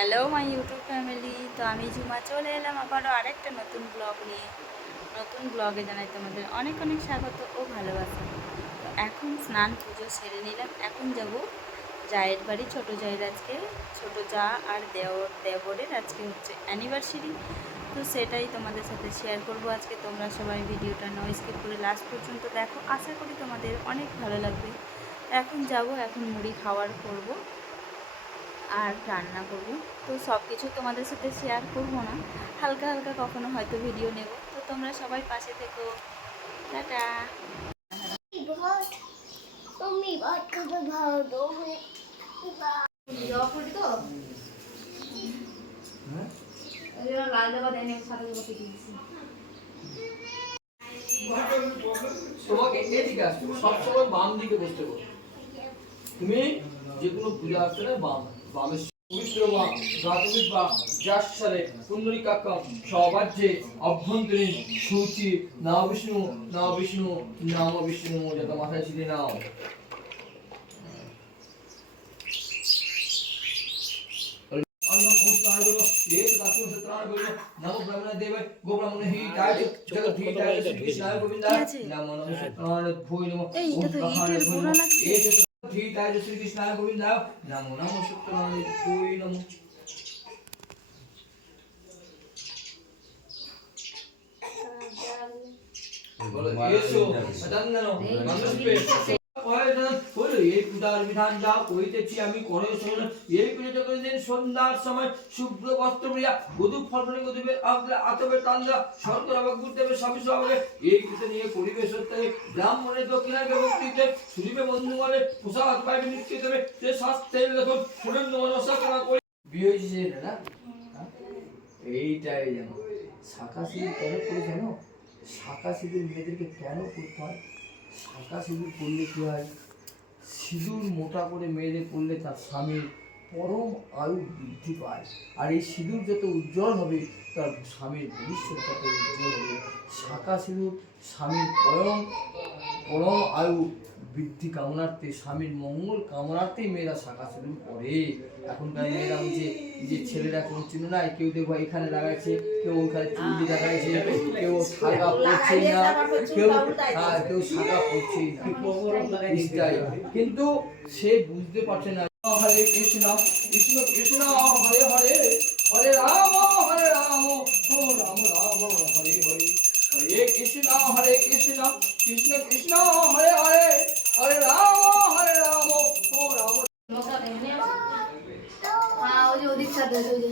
Hello my YouTube family. তো আমি ঝুমা চলে এলাম আবারও আরেকটা নতুন ব্লগ নিয়ে। নতুন ব্লগে জানাই তোমাদের অনেক অনেক স্বাগত ও ভালোবাসা। তো এখন স্নান পুজো সেরে নিলাম, এখন যাব জায়ের বাড়ি। ছোটো জায়ের আজকে ছোটো যা আর দেবরের আজকে হচ্ছে অ্যানিভার্সারি। তো সেটাই তোমাদের সাথে শেয়ার করব আজকে। তোমরা সবাই ভিডিওটা নো স্কিপ করে লাস্ট পর্যন্ত দেখো, আশা করি তোমাদের অনেক ভালো লাগবে। এখন যাব, এখন মুড়ি খাওয়ার করব আর রান্না করব। তো সব কিছু তোমাদের সাথে শেয়ার করব না, হালকা হালকা কখনো হয়তো ভিডিও নেব। তো তোমরা সবাই পাশে থেকো। টাটা। তোমাকে এদিকে আসতে সবসময় বাম দিকে বসতে বলো। তুমি যে কোনো পূজা অর্চনে বামের পবিত্র বাম প্রাথমিক বাম যার পুণ্ডরিকাক্ষম সবাজ্যে অভ্যন্তরীণ সূচি নাম বিষ্ণু নাম বিষ্ণু যত মাথায় ছিঁড়ে নাও। नमो ब्रह्मण देव गो ब्रह्मण ही काय जगत ही काय कृष्णाय गोविंदा नमो नमो सत्तान भूय नमो এইটা তো ইটের গুঁড়া লাগছে। এই যে ही काय श्री कृष्णाय गोविंदा नमो नमो सत्तान भूय नमो। बोलो येसु अदन्नो मंगलस्पे এই পূজার বিধান যা কইতেছি আমি করে শোন। এই পূজা যখন দিন সন্ধ্যার সময় শুভ্র বস্ত্র পরিয়া বধূ ফলনে গদিবে আতবে তান্দ্রা শঙ্করবাগ গুরুদেবের স্বামী সভাবে এই পূজা নিয়ে পরিবেশ হতে ব্রাহ্মণের দক্ষিণাকে ভক্তিতে শুনিবে বন্ধু বলে প্রসাদ পাইবে নিত্য দেবে সে শাস্ত্রের দেখুন শুনেন নমস্কার করি বিয়ে হয়েছে না এইটাই জানো শাখা সিঁদুর কেন করে জানো? শাখা সিঁদুর মেয়েদেরকে কেন করতে হয়? শাখা সিঁদুর করলে কি হয়? সিঁদুর মোটা করে মেয়েদের করলে তার স্বামীর পরম আয়ু বৃদ্ধি পায়, আর এই সিঁদুর যত উজ্জ্বল হবে তার স্বামীর ভবিষ্যৎ তত উজ্জ্বল হবে। শাখা সিঁদুর স্বামীর পরম আয়ু বৃদ্ধি কামনার্থে, স্বামীর মঙ্গল কামনার্থেই মেয়েরা শাখা সিঁদুর পরে। এখনকার মেয়েরা বলছে যে ছেলেরা কোনো চিহ্ন নাই, কেউ দেখবো এখানে লাগাইছে, কেউ ওখানে চুল লাগাইছে, কেউ শাখা পড়ছেই না, কেউ শাখা পড়ছেই না, কিন্তু সে বুঝতে পারছে না। হরে কৃষ্ণ কৃষ্ণ কৃষ্ণ হরে হরে হরে রাম রাম রাম হরে হরে হরে কৃষ্ণ কৃষ্ণ কৃষ্ণ হরে হরে হরে রাম রাম। हाँ वो जो दीक्षा दे दो जी